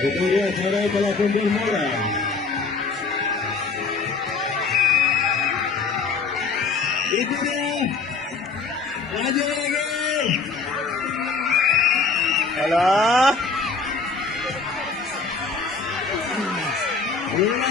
Itu dia saudara telah kumpul bola. Itu dia. Maju lagi. Alah. Bola